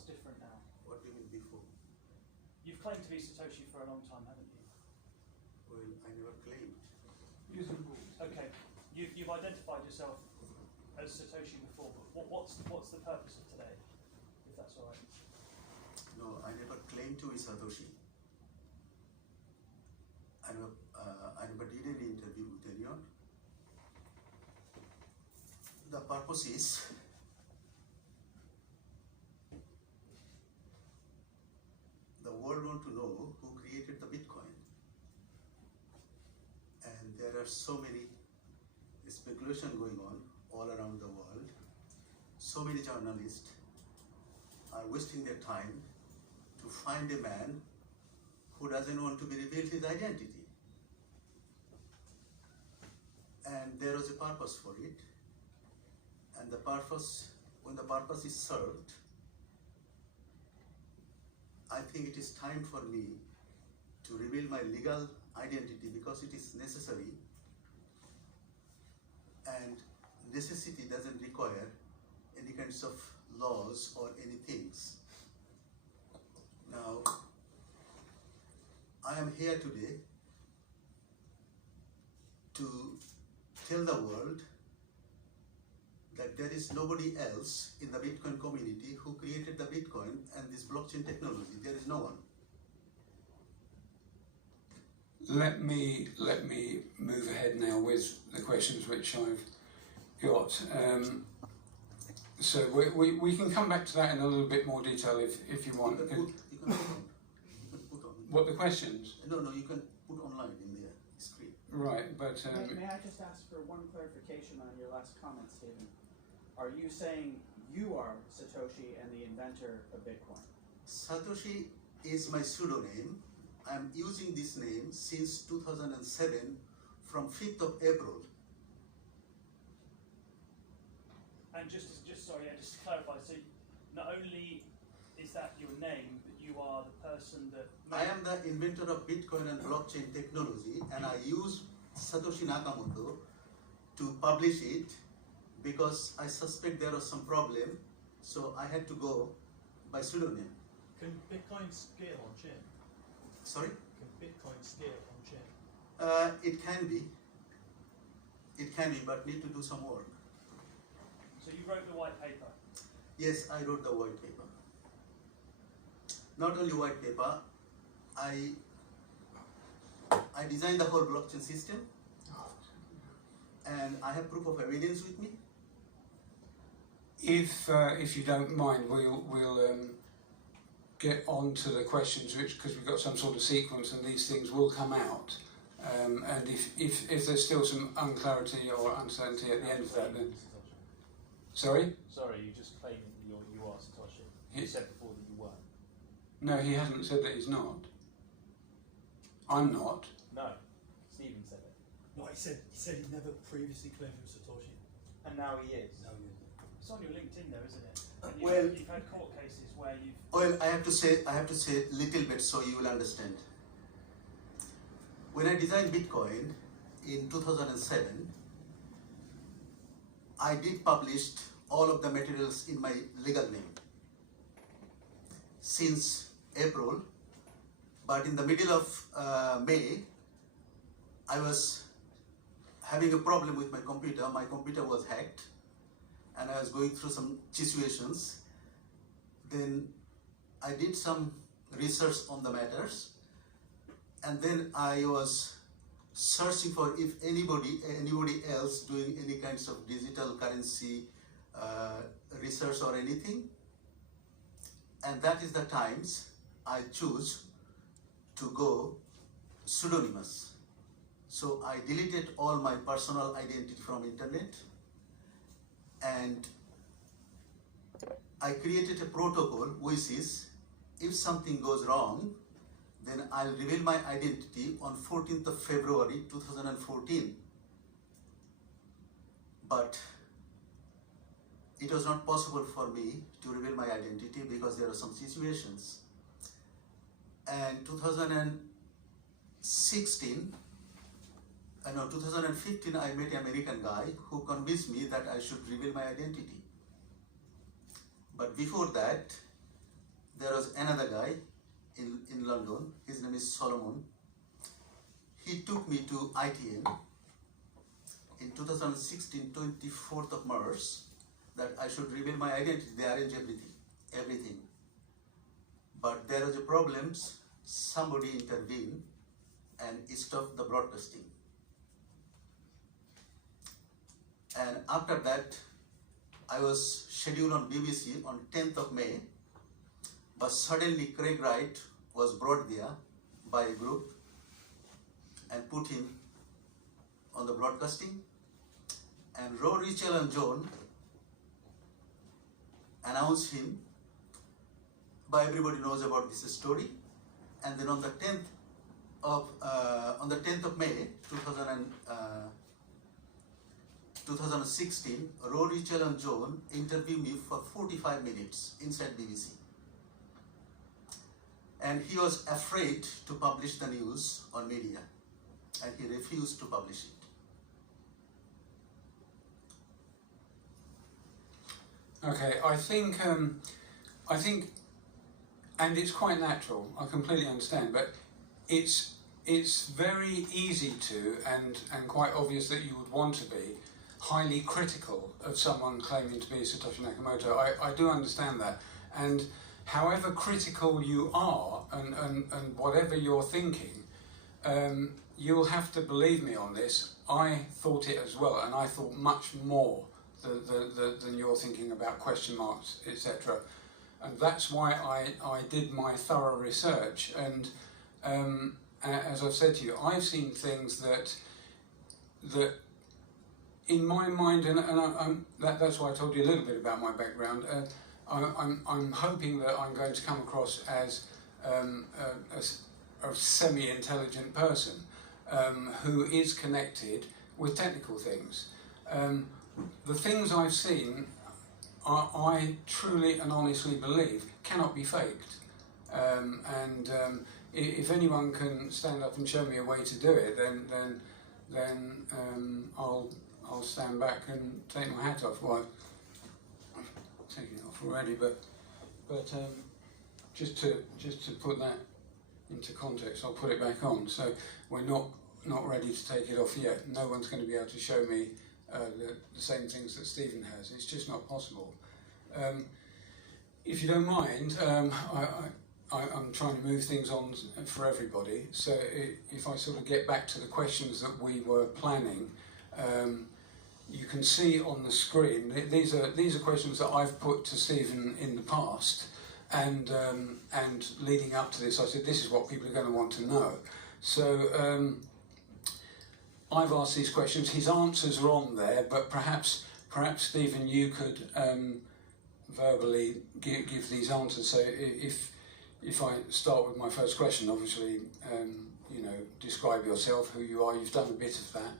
what's different now? What do you mean before? You've claimed to be Satoshi for a long time, haven't you? Well, I never claimed. Okay, you've identified yourself as Satoshi before, but what's the purpose of today, if that's all right? No, I never claimed to be Satoshi. I never did any interview with anyone. The purpose is the world want to know who created the Bitcoin. And there are so many speculation going on all around the world. So many journalists are wasting their time to find a man who doesn't want to be revealed his identity. And there was a purpose for it. And the purpose, when the purpose is served, I think it is time for me to reveal my legal identity because it is necessary, and necessity doesn't require any kinds of laws or any things. Now, I am here today to tell the world that there is nobody else in the Bitcoin community who created the Bitcoin and this blockchain technology. There is no one. Let me move ahead now with the questions which I've got. So we can come back to that in a little bit more detail if you want. You can put on. What, the questions? No, you can put online in the screen. Right, but... May I just ask for one clarification on your last comment, Stephen? Are you saying you are Satoshi and the inventor of Bitcoin? Satoshi is my pseudonym. I'm using this name since 2007 from 5th of April. And just to clarify, so not only is that your name, but you are the person that... I am the inventor of Bitcoin and blockchain technology, and I use Satoshi Nakamoto to publish it because I suspect there was some problem, so I had to go by pseudonym. Can Bitcoin scale on chain? Sorry? Can Bitcoin scale on chain? It can be, but need to do some work. So you wrote the white paper? Yes, I wrote the white paper. Not only white paper, I designed the whole blockchain system, and I have proof of evidence with me. If you don't mind, we'll get on to the questions, because we've got some sort of sequence, and these things will come out. And if there's still some unclarity or uncertainty at the end of that, then... Sorry? Sorry, you just claimed you are Satoshi. You said before that you weren't. No, he hasn't said that he's not. I'm not. No, Stephen said it. No, he said he never previously claimed he was Satoshi. And now he is. Now he is. It's on your LinkedIn though, isn't it? And Well, you've had court cases where you've... Well, I have to say little bit so you will understand. When I designed Bitcoin in 2007, I did publish all of the materials in my legal name since April, but in the middle of May, I was having a problem with my computer. My computer was hacked, and I was going through some situations. Then I did some research on the matters, and then I was searching for if anybody else doing any kinds of digital currency research or anything. And that is the times I choose to go pseudonymous. So I deleted all my personal identity from internet, and I created a protocol which is, if something goes wrong, then I'll reveal my identity on 14th of February 2014. But it was not possible for me to reveal my identity because there are some situations. And 2015, I met an American guy who convinced me that I should reveal my identity. But before that, there was another guy in London, his name is Solomon. He took me to ITN in 2016, 24th of March, that I should reveal my identity. They arrange everything. But there was a problem, somebody intervened and stopped the broadcasting. And after that, I was scheduled on BBC on 10th of May, but suddenly Craig Wright was brought there by a group and put him on the broadcasting. And Rory and John announced him, but everybody knows about this story. And then on the 10th of May 2016, Rory and John interviewed me for 45 minutes inside BBC. And he was afraid to publish the news on media, and he refused to publish it. Okay, I think, and it's quite natural. I completely understand, but it's very easy to, and quite obvious that you would want to be highly critical of someone claiming to be Satoshi Nakamoto. I do understand that, and however critical you are, and whatever you're thinking, you'll have to believe me on this. I thought it as well, and I thought much more than you're thinking about question marks, etc. And that's why I did my thorough research. And as I've said to you, I've seen things that in my mind, and that's why I told you a little bit about my background. I'm hoping that I'm going to come across as a semi-intelligent person who is connected with technical things. The things I've seen, I truly and honestly believe cannot be faked. If anyone can stand up and show me a way to do it, then I'll stand back and take my hat off. Well, I've taken it off already, but just to put that into context, I'll put it back on. So we're not ready to take it off yet. No one's going to be able to show me the same things that Stephen has. It's just not possible. If you don't mind, I'm trying to move things on for everybody. So if I sort of get back to the questions that we were planning, you can see on the screen, these are questions that I've put to Stephen in the past, and leading up to this, I said this is what people are going to want to know. So I've asked these questions. His answers are on there, but perhaps Stephen, you could verbally give these answers. So if I start with my first question, obviously, describe yourself, who you are. You've done a bit of that.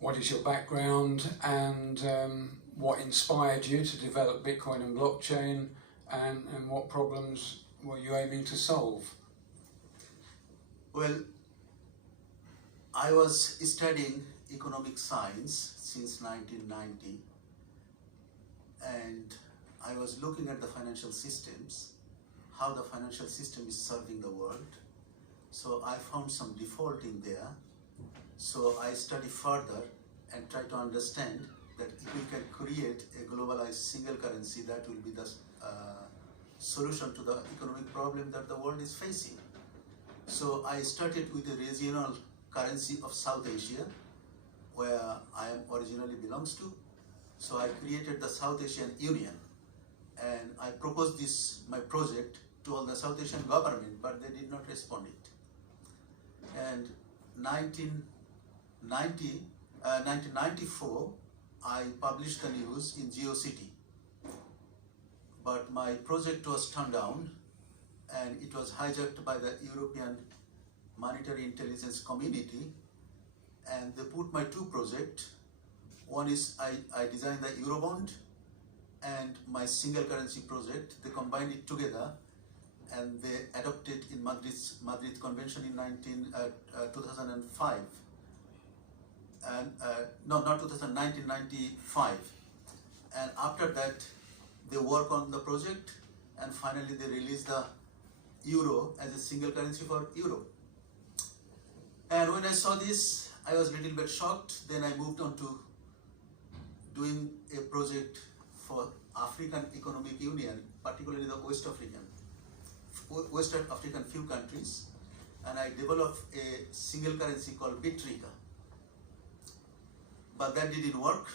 What is your background, and what inspired you to develop Bitcoin and blockchain, and what problems were you aiming to solve? Well, I was studying economic science since 1990, and I was looking at the financial systems, how the financial system is serving the world. So I found some default in there. So I study further and try to understand that if we can create a globalized single currency, that will be the solution to the economic problem that the world is facing. So I started with the regional currency of South Asia, where I am originally belongs to. So I created the South Asian Union, and I proposed my project to all the South Asian government, but they did not respond it. And 1994, I published the news in GeoCity, but my project was turned down, and it was hijacked by the European Monetary Intelligence Community, and they put my two projects. One is I designed the Eurobond, and my single currency project. They combined it together, and they adopted in Madrid Convention in 2005. And not 2000, 1995. And after that, they work on the project, and finally they released the euro as a single currency for Europe. And when I saw this, I was a little bit shocked. Then I moved on to doing a project for African Economic Union, particularly the West African few countries, and I developed a single currency called Bitrika. But that didn't work,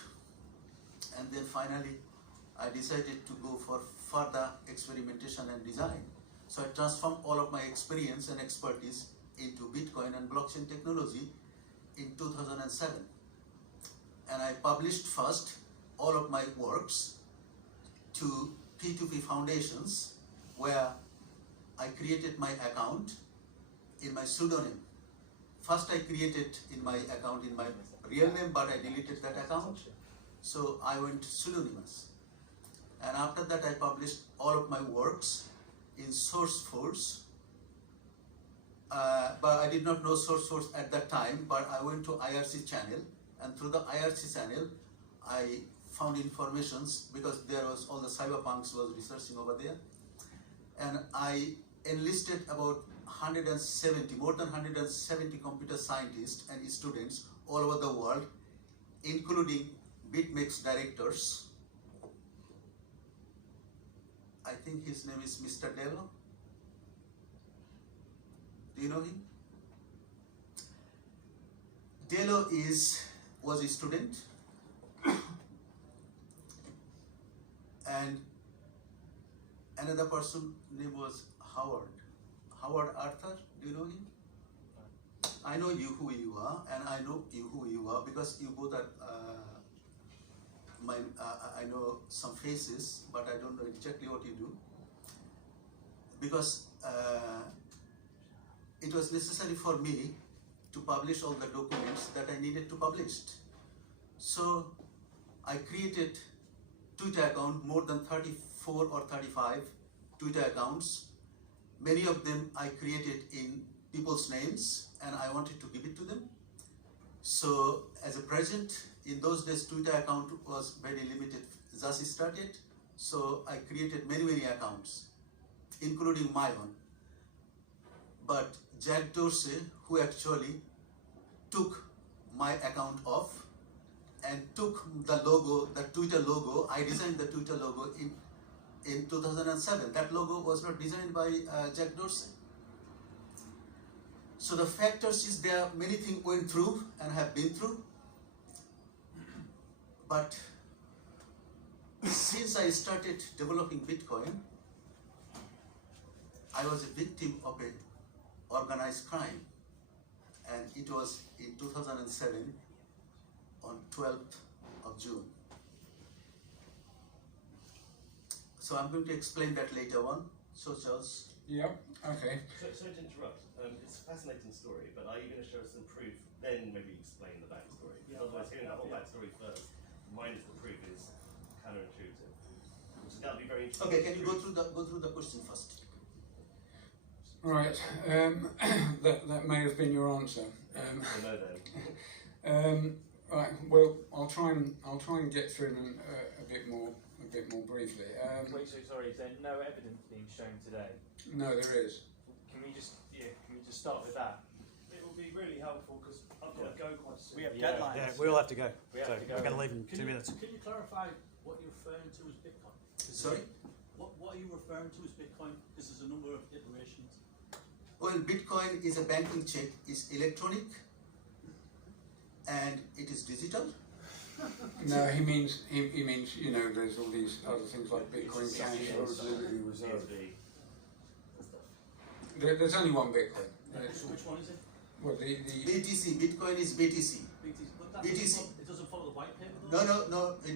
and then finally I decided to go for further experimentation and design. So I transformed all of my experience and expertise into Bitcoin and blockchain technology in 2007. And I published first all of my works to P2P foundations, where I created my account in my pseudonym. First I created in my account in my real name, but I deleted that account. So I went pseudonymous. And after that I published all of my works in SourceForge. But I did not know SourceForge at that time, but I went to IRC channel, and through the IRC channel I found informations, because there was all the cyberpunks was researching over there, and I enlisted about more than 170 computer scientists and students all over the world, including BitMEX directors. I think his name is Mr. Dello. Do you know him? Dello was a student, and another person name was Howard Arthur. Do you know him? I know you who you are, and I know you who you are, because you both are I know some faces, but I don't know exactly what you do, because it was necessary for me to publish all the documents that I needed to publish. So I created Twitter account, more than 34 or 35 Twitter accounts. Many of them I created in people's names, and I wanted to give it to them. So as a present, in those days Twitter account was very limited, just started. So I created many accounts, including my own. But Jack Dorsey, who actually took my account off and took the logo, the Twitter logo, I designed the Twitter logo in 2007. That logo was not designed by Jack Dorsey. So the factors is there, many things went through and have been through. But since I started developing Bitcoin, I was a victim of an organized crime, and it was in 2007 on 12th of June. So I'm going to explain that later on. So Charles. Yeah, okay. Sorry to interrupt. It's a fascinating story, but are you going to show us some proof, then maybe explain the backstory? Yeah, Otherwise, hearing the whole yeah. backstory first, minus the proof, is counterintuitive. So that would be very interesting. Okay, can you go through the question first? Right, that may have been your answer. I know then. Right, well, I'll try and get through them a bit more briefly. Wait, so sorry, is there no evidence being shown today? No, there is. Can we just start with that? It will be really helpful, because I've got to go quite soon. We have Yeah. deadlines. Yeah, we all have to go. We have so to go. we're going to leave in Can 2 you, minutes. Can you clarify what you're referring to as Bitcoin? Sorry? What are you referring to as Bitcoin? Because there's a number of iterations. Well, Bitcoin is a banking check, is electronic, and it is digital. No, he means there's all these other things like Bitcoin It's Cash. CSV. There's only one Bitcoin. So which one is it? Well, the BTC, Bitcoin is BTC. But that BTC. It doesn't follow the white paper though? No, it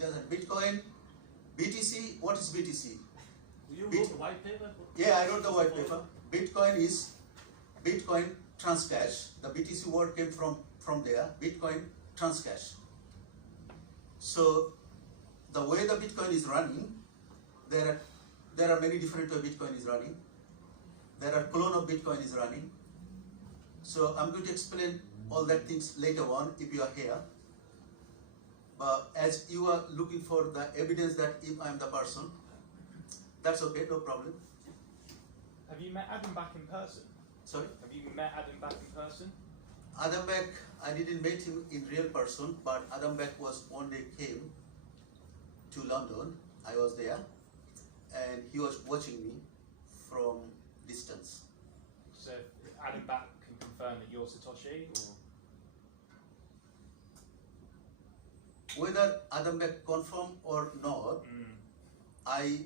doesn't. Bitcoin, BTC, what is BTC? Well, you wrote the white paper? Yeah, I wrote the white paper. Bitcoin is Bitcoin Transcash. The BTC word came from there. Bitcoin Transcash. So the way the Bitcoin is running, there are many different ways Bitcoin is running. There are clone of Bitcoin is running. So I'm going to explain all that things later on if you are here. But as you are looking for the evidence that if I am the person, That's okay, no problem. Have you met Adam back in person? Sorry? Have you met Adam back in person? Adam Beck, I didn't meet him in real person, but Adam Beck was one day came to London. I was there, and he was watching me from distance. So Adam back can confirm that you're Satoshi, or Whether Adam Beck confirmed or not, I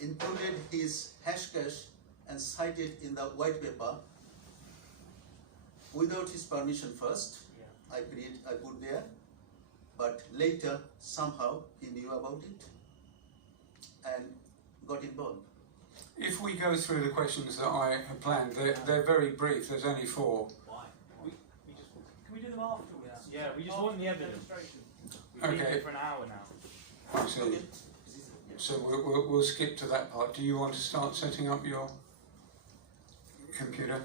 included his hash cache and cited in the white paper without his permission first. yeah. I put there, but later somehow he knew about it and got involved. If we go through the questions that I have planned, they're very brief. There's only 4. Why? We just Can we do them afterwards? Yeah, we just After want the evidence. demonstration. we've been Okay. here for an hour now. I see. So we'll skip to that part. Do you want to start setting up your computer?